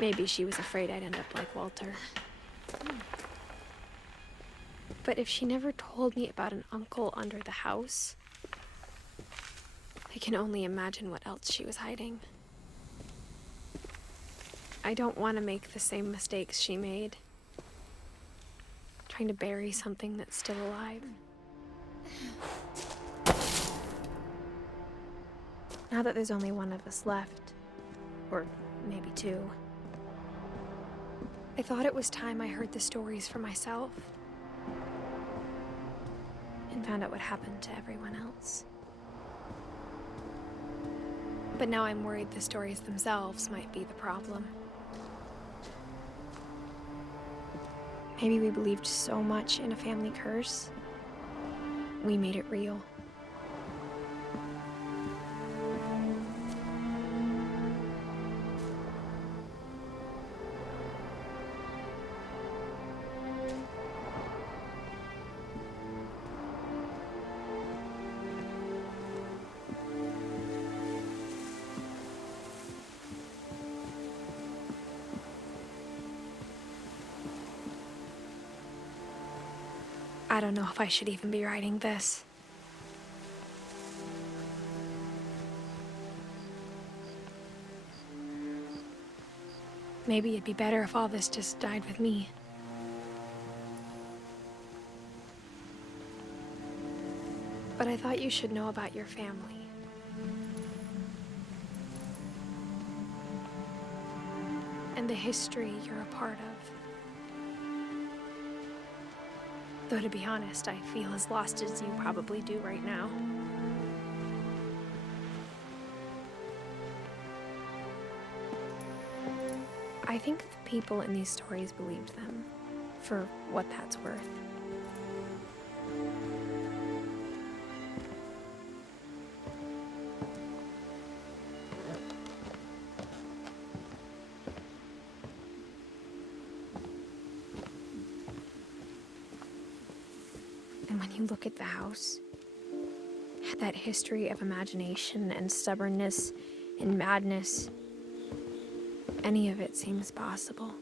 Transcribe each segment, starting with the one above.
Maybe she was afraid I'd end up like Walter. But if she never told me about an uncle under the house, I can only imagine what else she was hiding. I don't want to make the same mistakes she made, trying to bury something that's still alive. Now that there's only one of us left, or maybe two, I thought it was time I heard the stories for myself and found out what happened to everyone else. But now I'm worried the stories themselves might be the problem. Maybe we believed so much in a family curse, we made it real. I don't know if I should even be writing this. Maybe it'd be better if all this just died with me. But I thought you should know about your family. And the history you're a part of. Though to be honest, I feel as lost as you probably do right now. I think the people in these stories believed them, for what that's worth. And when you look at the house, that history of imagination and stubbornness and madness, any of it seems possible.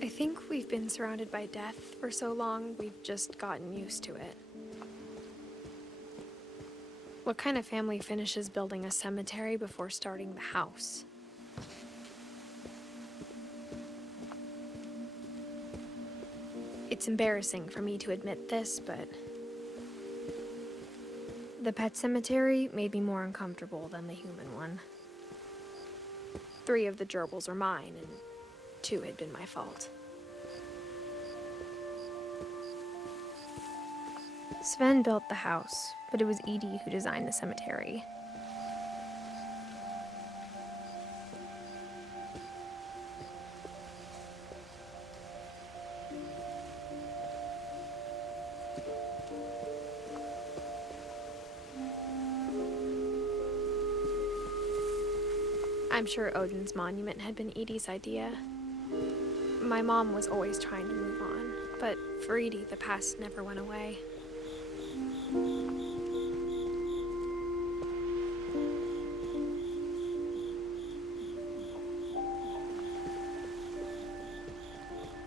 I think we've been surrounded by death for so long, we've just gotten used to it. What kind of family finishes building a cemetery before starting the house? It's embarrassing for me to admit this, but the pet cemetery made me more uncomfortable than the human one. 3 of the gerbils are mine, and 2 had been my fault. Sven built the house, but it was Edie who designed the cemetery. I'm sure Odin's monument had been Edie's idea. My mom was always trying to move on, but for Edie, the past never went away.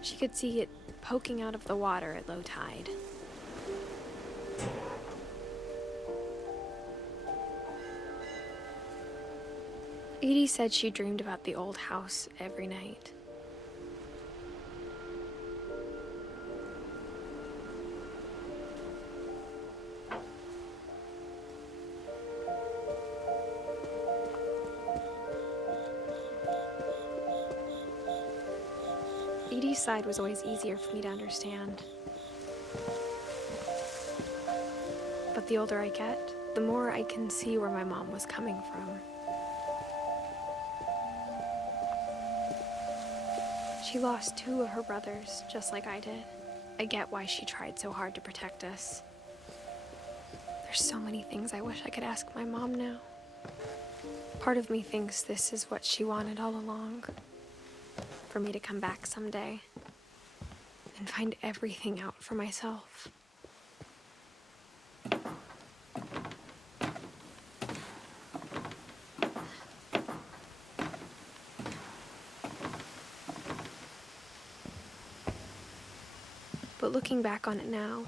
She could see it poking out of the water at low tide. Edie said she dreamed about the old house every night. Edie's side was always easier for me to understand. But the older I get, the more I can see where my mom was coming from. She lost 2 of her brothers, just like I did. I get why she tried so hard to protect us. There's so many things I wish I could ask my mom now. Part of me thinks this is what she wanted all along. For me to come back someday and find everything out for myself. But looking back on it now,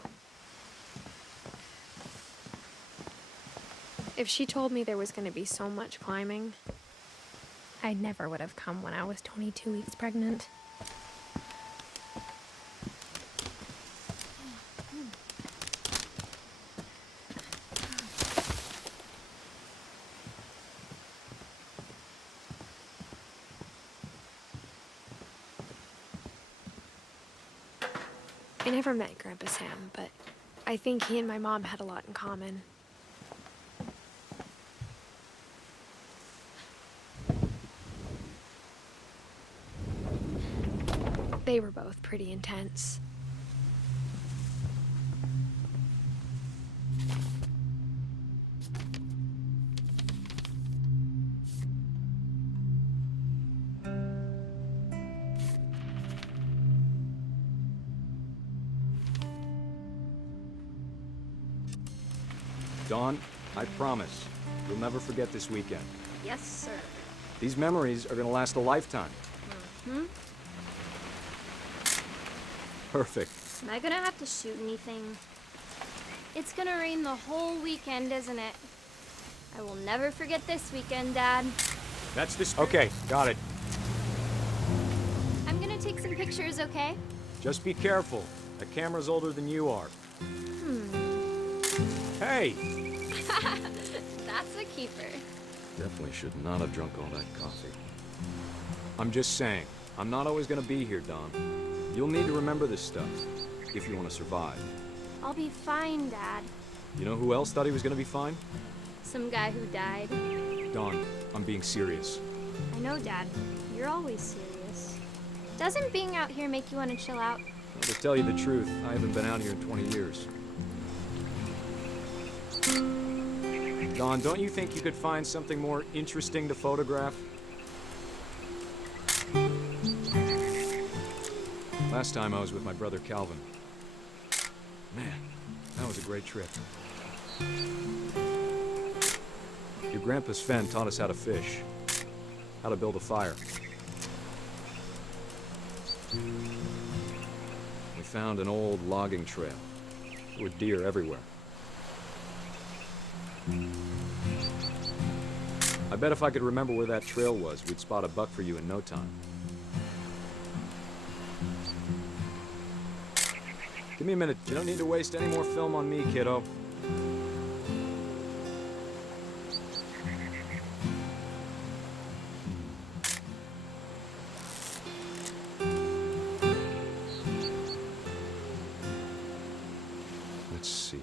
if she told me there was going to be so much climbing, I never would have come when I was 22 weeks pregnant. I never met Grandpa Sam, but I think he and my mom had a lot in common. They were both pretty intense. Dawn, I promise, you'll never forget this weekend. Yes, sir. These memories are gonna last a lifetime. Mm-hmm. Perfect. Am I gonna have to shoot anything? It's gonna rain the whole weekend, isn't it? I will never forget this weekend, Dad. That's the spirit. Okay, got it. I'm gonna take some pictures, okay? Just be careful. That camera's older than you are. Hey! That's a keeper. Definitely should not have drunk all that coffee. I'm just saying, I'm not always gonna be here, Dawn. You'll need to remember this stuff, if you want to survive. I'll be fine, Dad. You know who else thought he was gonna be fine? Some guy who died. Dawn, I'm being serious. I know, Dad. You're always serious. Doesn't being out here make you want to chill out? Well, to tell you the truth, I haven't been out here in 20 years. Dawn, don't you think you could find something more interesting to photograph? Last time I was with my brother Calvin. Man, that was a great trip. Your grandpa Sven taught us how to fish, how to build a fire. We found an old logging trail. There were deer everywhere. I bet if I could remember where that trail was, we'd spot a buck for you in no time. Give me a minute. You don't need to waste any more film on me, kiddo. Let's see.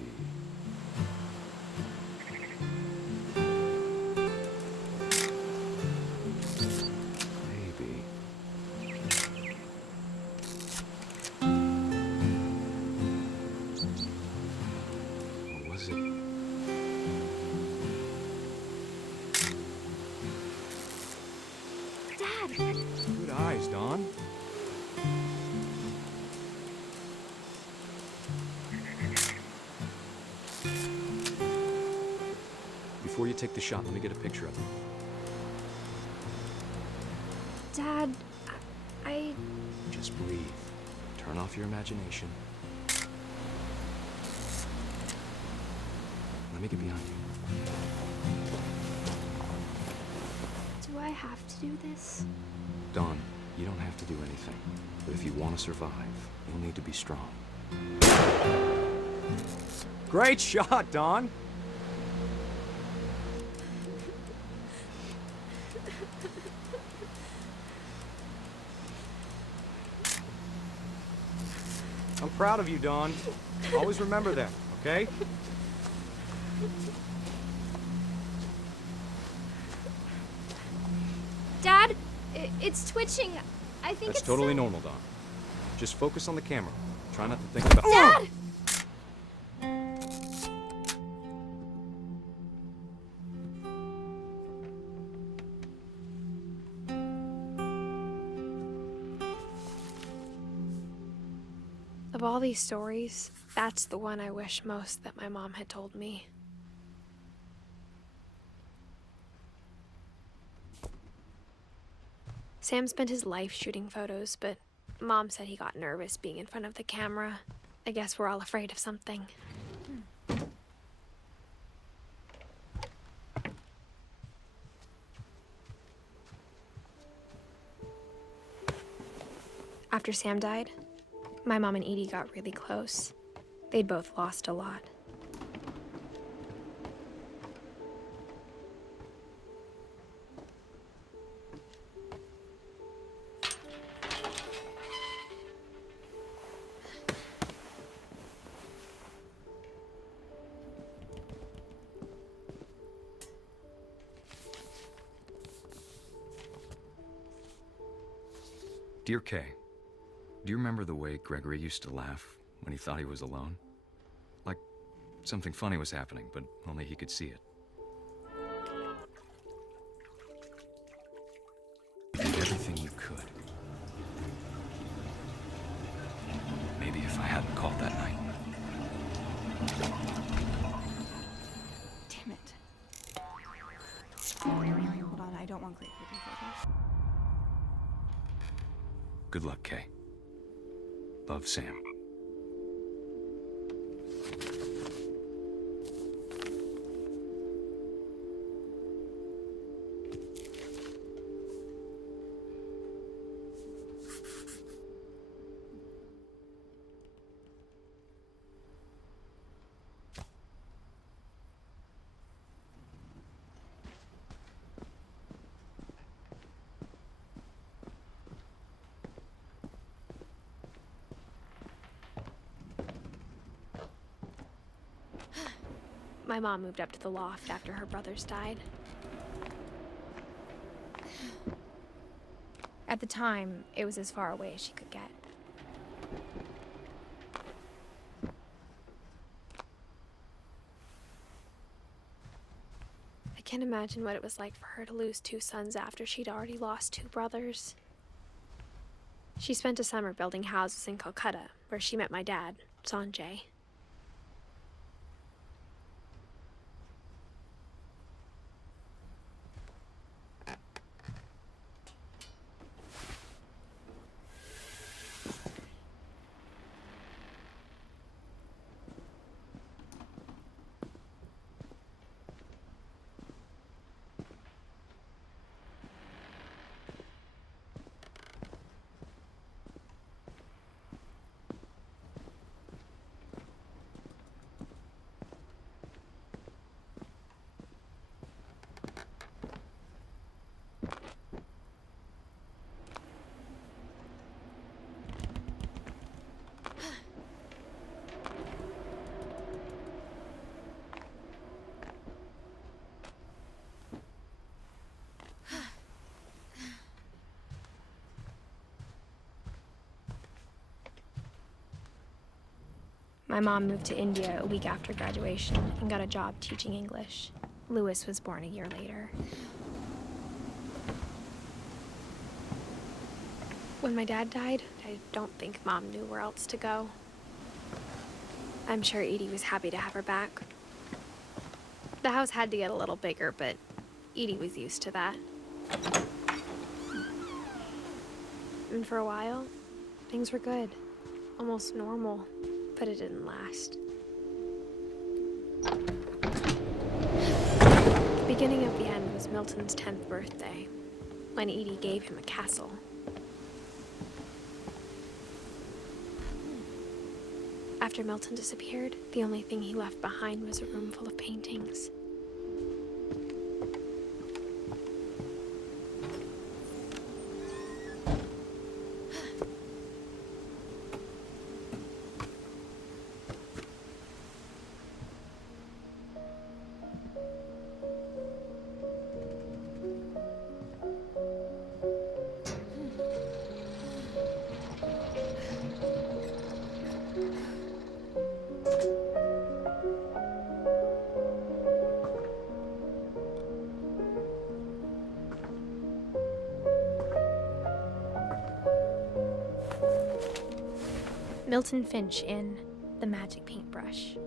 Good eyes, Dawn. Before you take the shot, let me get a picture of him. Dad, I... Just breathe. Turn off your imagination. Let me get behind you. Do I have to do this? Dawn, you don't have to do anything. But if you want to survive, you'll need to be strong. Great shot, Dawn! I'm proud of you, Dawn. Always remember that, okay? Dad, it's twitching. I think That's it's totally so... normal, Dawn. Just focus on the camera. Try not to think about... Dad! all these stories, that's the one I wish most that my mom had told me. Sam spent his life shooting photos, but Mom said he got nervous being in front of the camera. I guess we're all afraid of something. After Sam died, my mom and Edie got really close. They'd both lost a lot. Dear Kay, do you remember the way Gregory used to laugh when he thought he was alone? Like something funny was happening, but only he could see it. You did everything you could. Maybe if I hadn't called that night. Damn it. Hold on, I don't want great creepy photos. Good luck, Kay. Love, Sam. My mom moved up to the loft after her brothers died. At the time, it was as far away as she could get. I can't imagine what it was like for her to lose 2 sons after she'd already lost 2 brothers. She spent a summer building houses in Calcutta, where she met my dad, Sanjay. My mom moved to India a week after graduation and got a job teaching English. Louis was born a year later. When my dad died, I don't think Mom knew where else to go. I'm sure Edie was happy to have her back. The house had to get a little bigger, but Edie was used to that. And for a while, things were good. Almost normal. But it didn't last. The beginning of the end was Milton's 10th birthday, when Edie gave him a castle. After Milton disappeared, the only thing he left behind was a room full of paintings. Milton Finch in The Magic Paintbrush.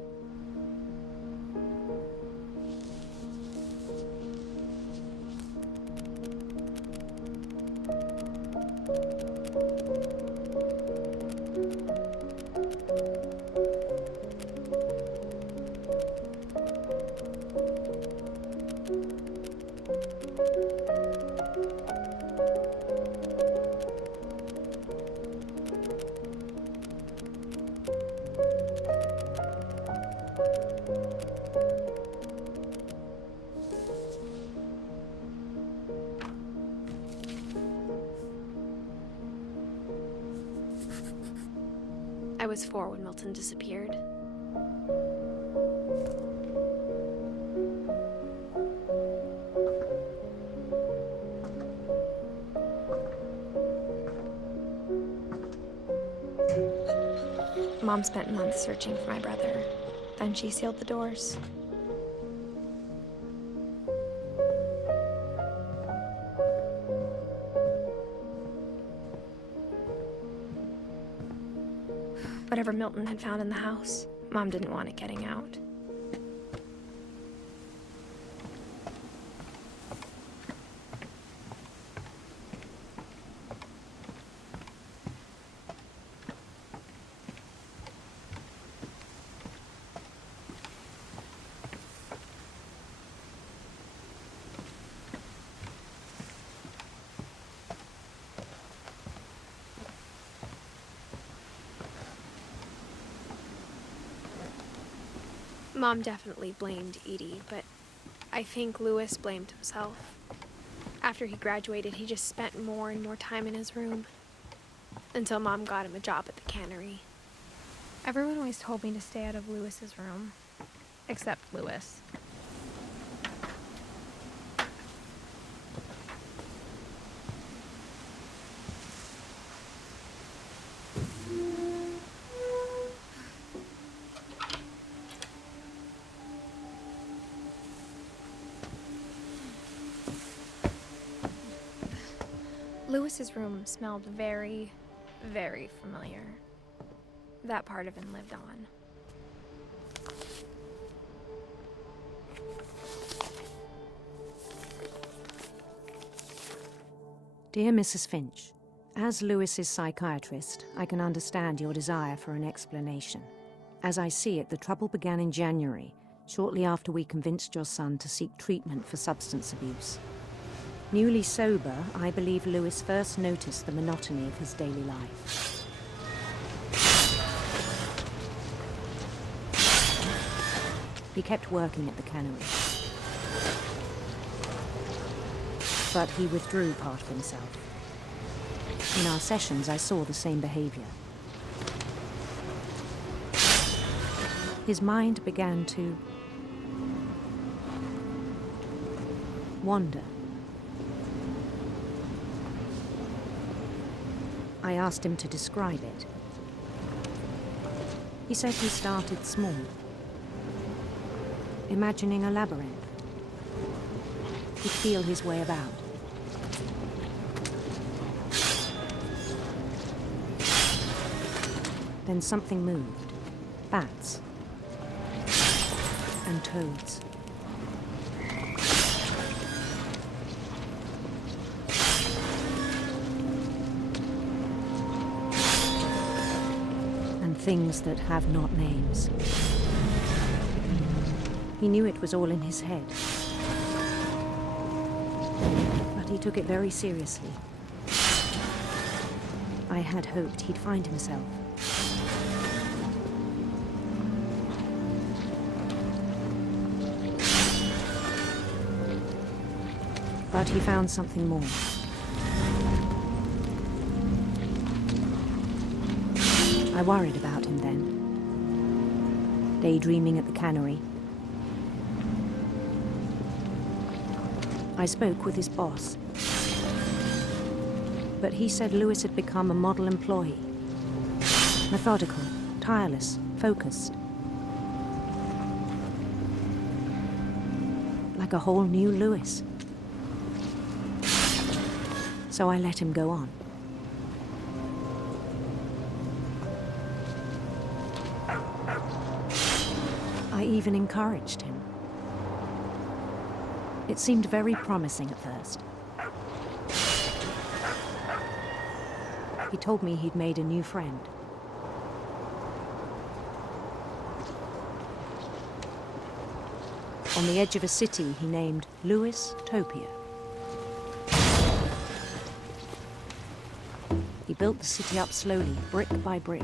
I was 4 when Milton disappeared. Mom spent months searching for my brother. Then she sealed the doors. Whatever Milton had found in the house, Mom didn't want it getting out. Mom definitely blamed Edie, but I think Louis blamed himself. After he graduated, he just spent more and more time in his room. Until Mom got him a job at the cannery. Everyone always told me to stay out of Louis's room. Except Louis. Louis's room smelled very, very familiar. That part of him lived on. Dear Mrs. Finch, as Louis's psychiatrist, I can understand your desire for an explanation. As I see it, the trouble began in January, shortly after we convinced your son to seek treatment for substance abuse. Newly sober, I believe Louis first noticed the monotony of his daily life. He kept working at the cannery. But he withdrew part of himself. In our sessions, I saw the same behavior. His mind began to wander. I asked him to describe it. He said he started small, imagining a labyrinth. He'd feel his way about. Then something moved. Bats. And toads. Things that have not names. He knew it was all in his head. But he took it very seriously. I had hoped he'd find himself. But he found something more. I worried about him then. Daydreaming at the cannery. I spoke with his boss. But he said Louis had become a model employee. Methodical, tireless, focused. Like a whole new Louis. So I let him go on. even encouraged him. It seemed very promising at first. He told me he'd made a new friend. On the edge of a city he named Lewis Topia. He built the city up slowly, brick by brick.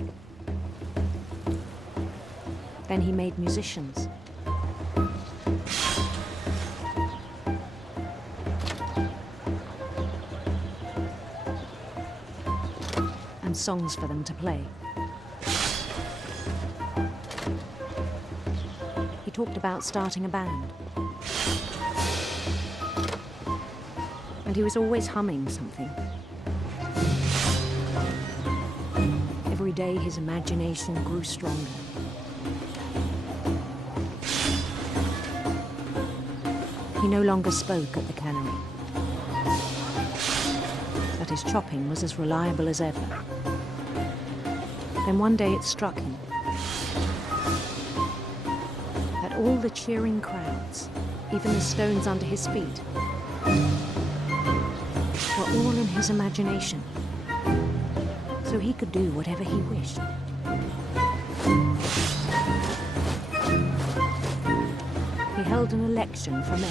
Then he made musicians. And songs for them to play. He talked about starting a band. And he was always humming something. Every day his imagination grew stronger. He no longer spoke at the cannery. But his chopping was as reliable as ever. Then one day it struck him that all the cheering crowds, even the stones under his feet, were all in his imagination, so he could do whatever he wished. He held an election for mayor.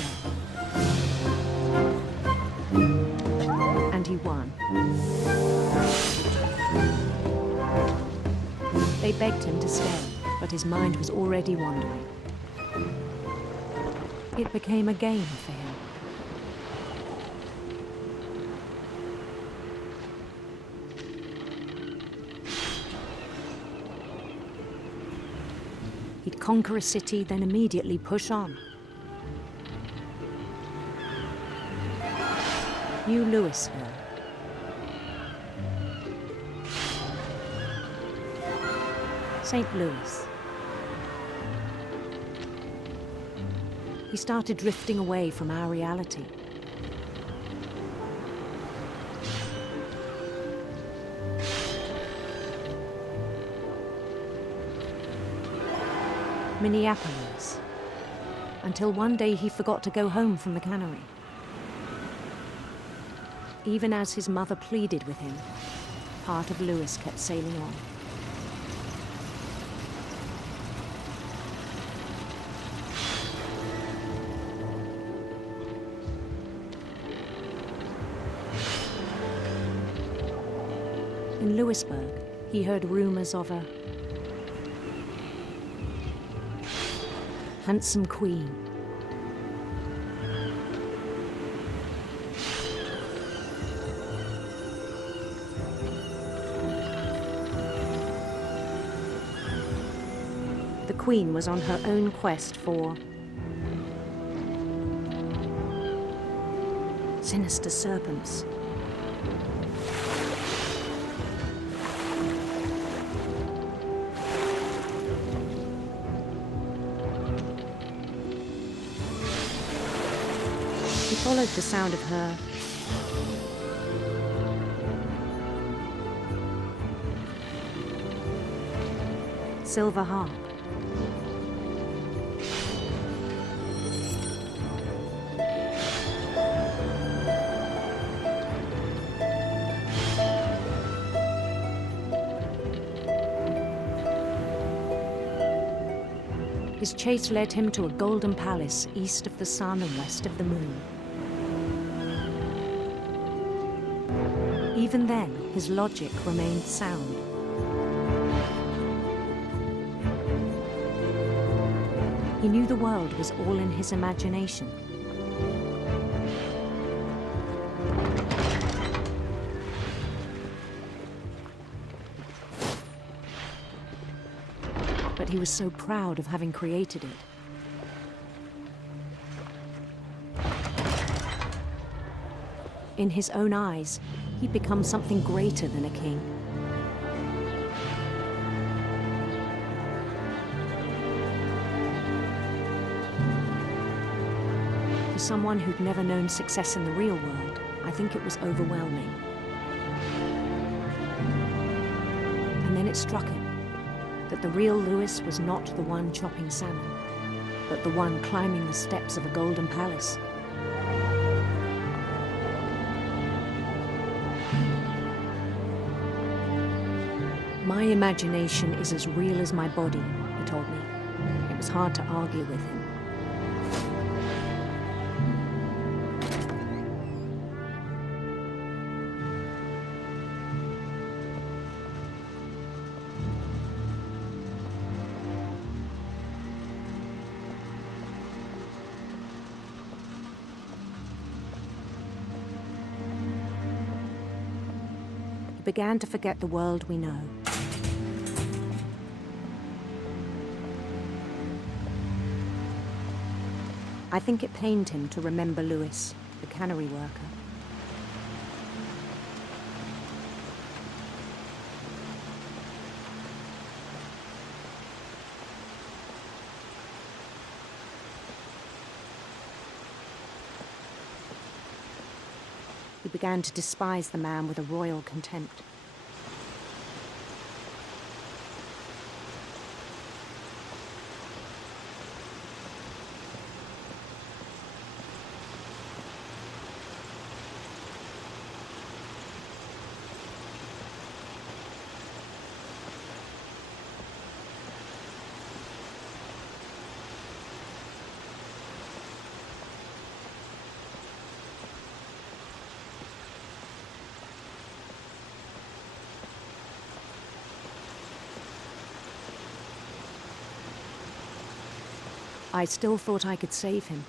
And he won. They begged him to stay, but his mind was already wandering. It became a game for him. He'd conquer a city, then immediately push on. New Louisville. St. Louis. He started drifting away from our reality. Minneapolis, until one day he forgot to go home from the cannery. Even as his mother pleaded with him, part of Louis kept sailing on. In Louisburg, he heard rumors of a handsome queen. The queen was on her own quest for sinister serpents. He followed the sound of her silver harp. His chase led him to a golden palace east of the sun and west of the moon. Even then, his logic remained sound. He knew the world was all in his imagination. But he was so proud of having created it. In his own eyes, he'd become something greater than a king. For someone who'd never known success in the real world, I think it was overwhelming. And then it struck him that the real Louis was not the one chopping salmon. but the one climbing the steps of a golden palace. My imagination is as real as my body, he told me. It was hard to argue with him. He began to forget the world we know. I think it pained him to remember Lewis, the cannery worker. He began to despise the man with a royal contempt. I still thought I could save him.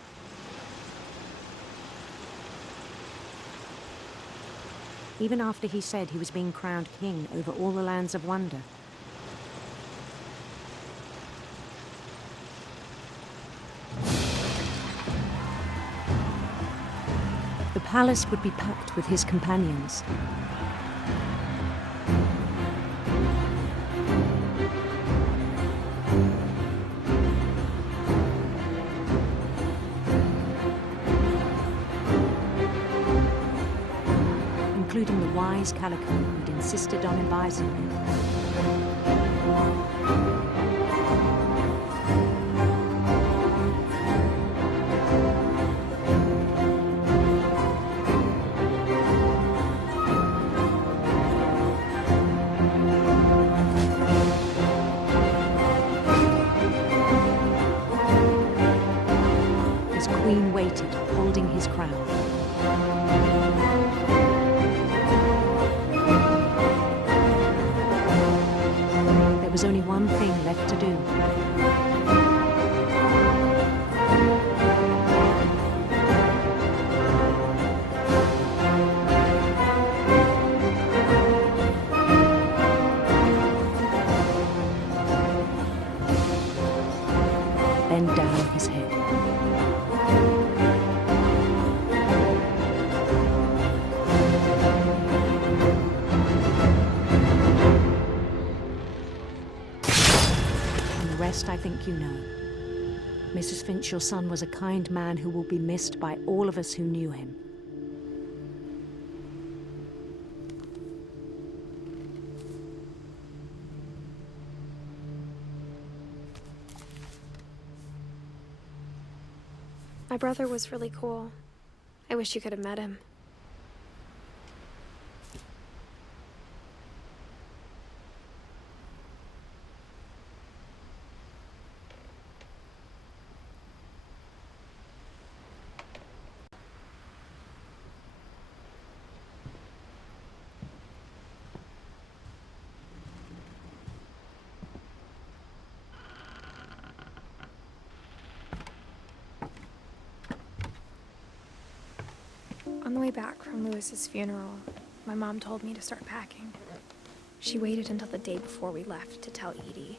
Even after he said he was being crowned king over all the lands of wonder. The palace would be packed with his companions. Including the wise Calico who'd insisted on advising me. His queen waited, holding his crown. There was only one thing left to do. Bend down his head. I think you know. Mrs. Finch, your son was a kind man who will be missed by all of us who knew him. My brother was really cool. I wish you could have met him. On the way back from Lewis's funeral, my mom told me to start packing. She waited until the day before we left to tell Edie.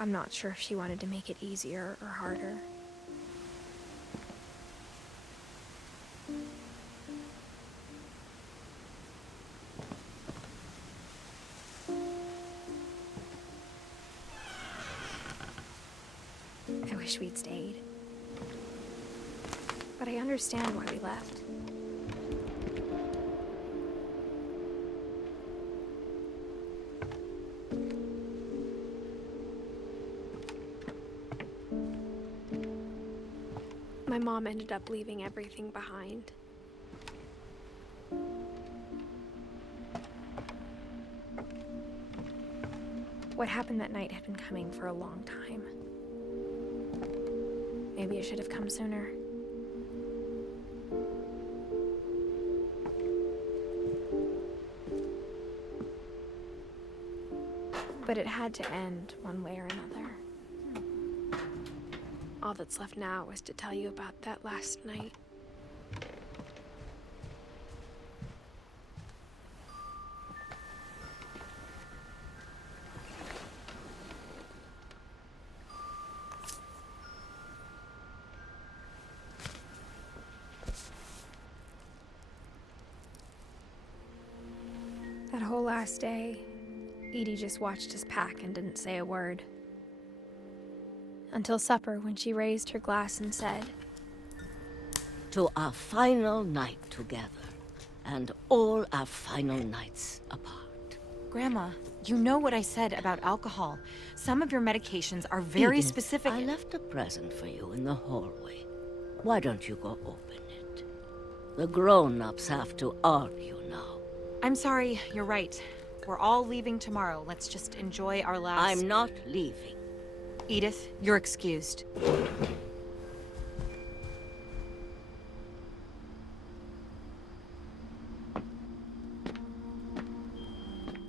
I'm not sure if she wanted to make it easier or harder. I wish we'd stayed. But I understand why we left. Mom ended up leaving everything behind. What happened that night had been coming for a long time. Maybe it should have come sooner. But it had to end one way or another. All that's left now is to tell you about that last night. That whole last day, Edie just watched us pack and didn't say a word. Until supper, when she raised her glass and said, "To our final night together, and all our final nights apart." Grandma, you know what I said about alcohol. Some of your medications are very Edith, specific. I left a present for you in the hallway. Why don't you go open it? The grown-ups have to argue now. I'm sorry, you're right. We're all leaving tomorrow. Let's just enjoy our last... I'm not leaving. Edith, you're excused.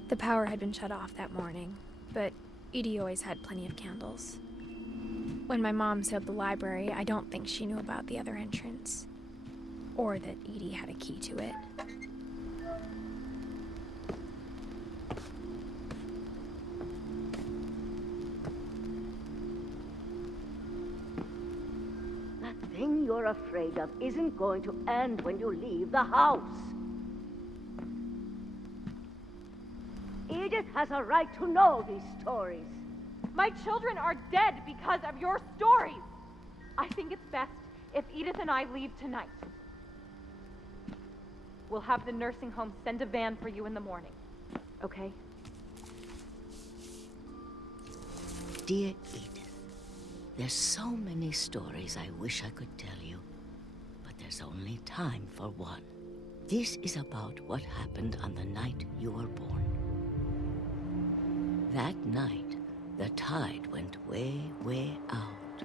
the power had been shut off that morning, but Edie always had plenty of candles. When my mom sealed the library, I don't think she knew about the other entrance, or that Edie had a key to it. That thing you're afraid of isn't going to end when you leave the house. Edith has a right to know these stories. My children are dead because of your stories. I think it's best if Edith and I leave tonight. We'll have the nursing home send a van for you in the morning, okay? Dear Edith, there's so many stories I wish I could tell you, but there's only time for one. This is about what happened on the night you were born. That night, the tide went way, way out.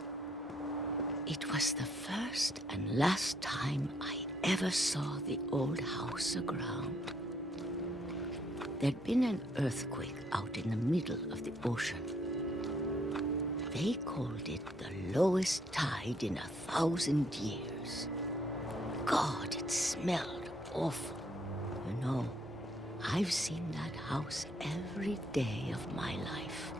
It was the first and last time I ever saw the old house aground. There'd been an earthquake out in the middle of the ocean. They called it the lowest tide in 1,000 years. God, it smelled awful. You know, I've seen that house every day of my life.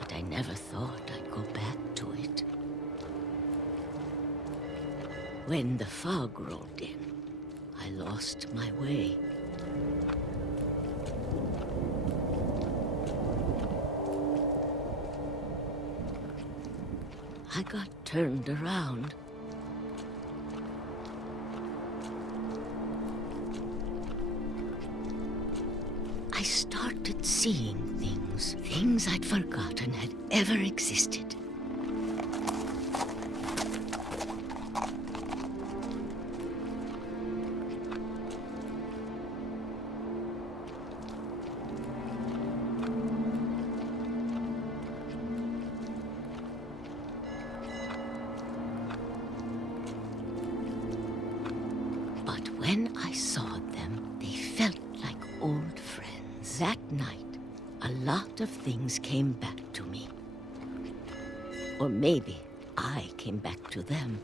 But I never thought I'd go back to it. When the fog rolled in, I lost my way. I got turned around. I started seeing things I'd forgotten had ever existed. But when I saw them, they felt like old friends. That night, a lot of things came back to me. Or maybe I came back to them.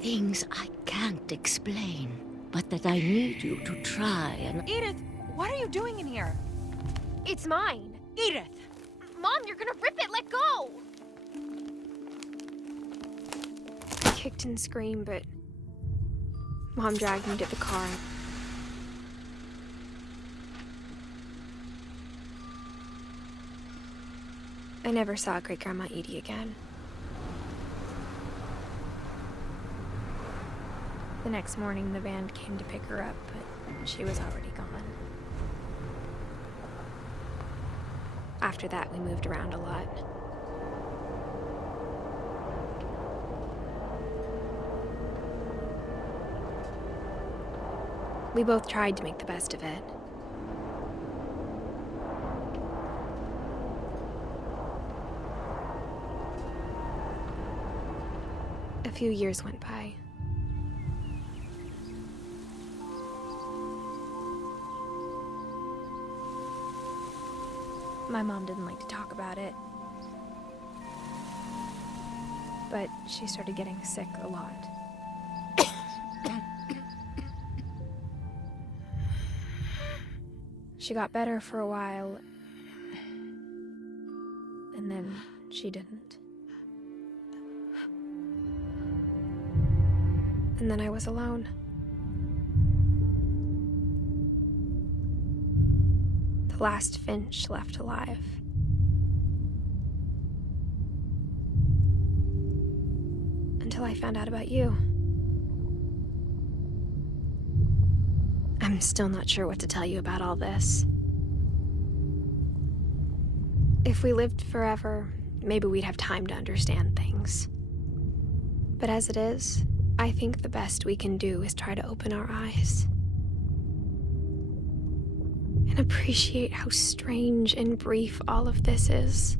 Things I can't explain, but that I need you to try and... Edith, what are you doing in here? It's mine! Edith! Mom, you're gonna rip it! Let go! I kicked and screamed, but Mom dragged me to the car. I never saw Great-Grandma Edie again. The next morning, the van came to pick her up, but she was already gone. After that, we moved around a lot. We both tried to make the best of it. A few years went by. My mom didn't like to talk about it, but she started getting sick a lot. She got better for a while, and then she didn't. And then I was alone. The last Finch left alive. Until I found out about you. I'm still not sure what to tell you about all this. If we lived forever, maybe we'd have time to understand things. But as it is, I think the best we can do is try to open our eyes. And appreciate how strange and brief all of this is.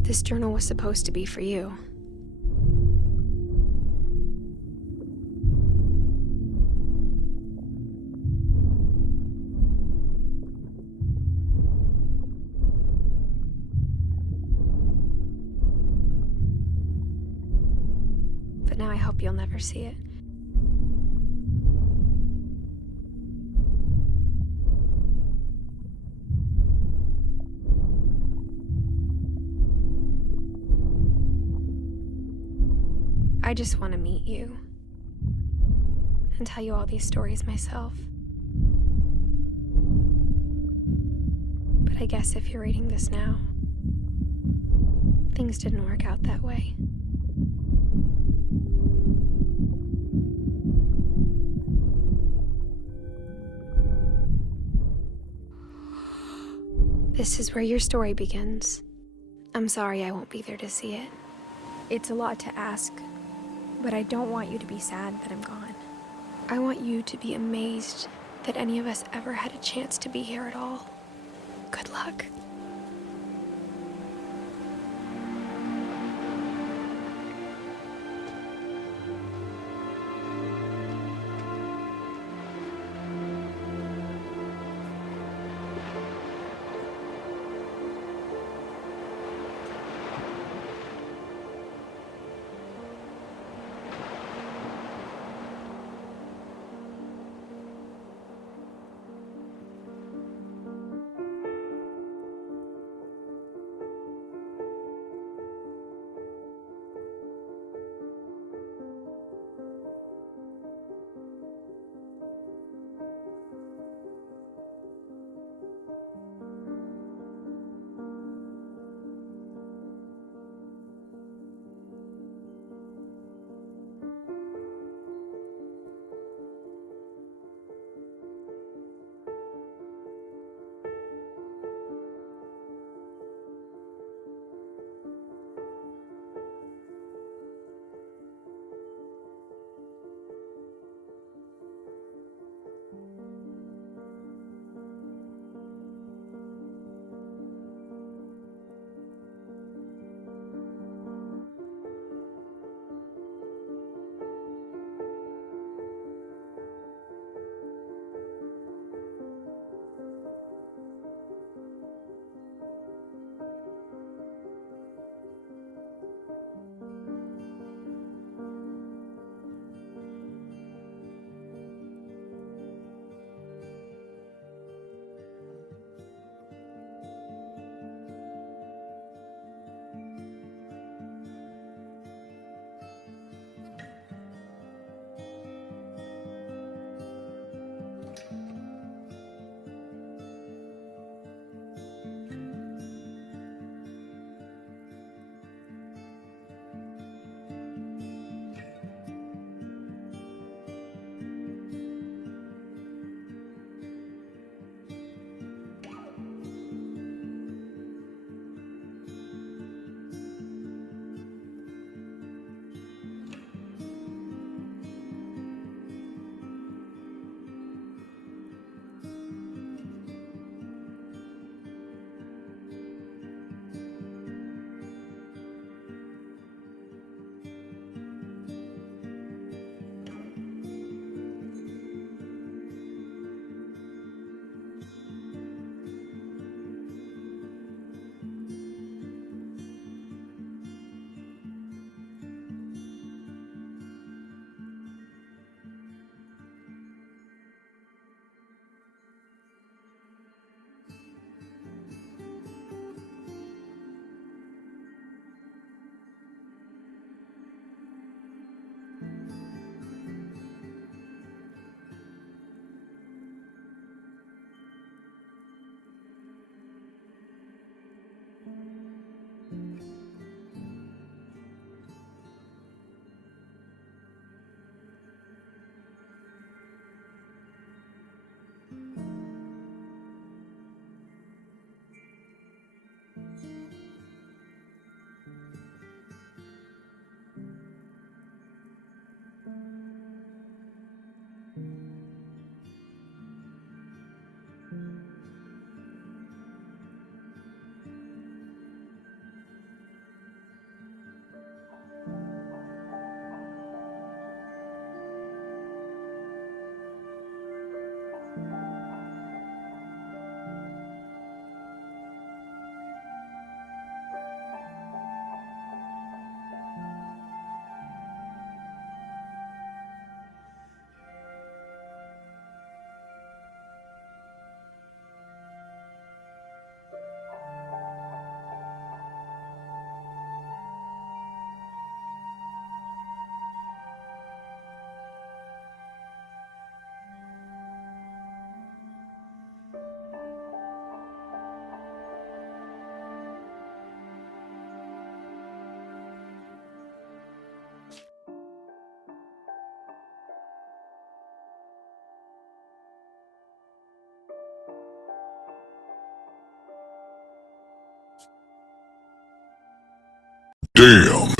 This journal was supposed to be for you. But now I hope you'll never see it. I just want to meet you and tell you all these stories myself. But I guess if you're reading this now, things didn't work out that way. This is where your story begins. I'm sorry I won't be there to see it. It's a lot to ask, but I don't want you to be sad that I'm gone. I want you to be amazed that any of us ever had a chance to be here at all. Good luck. Damn.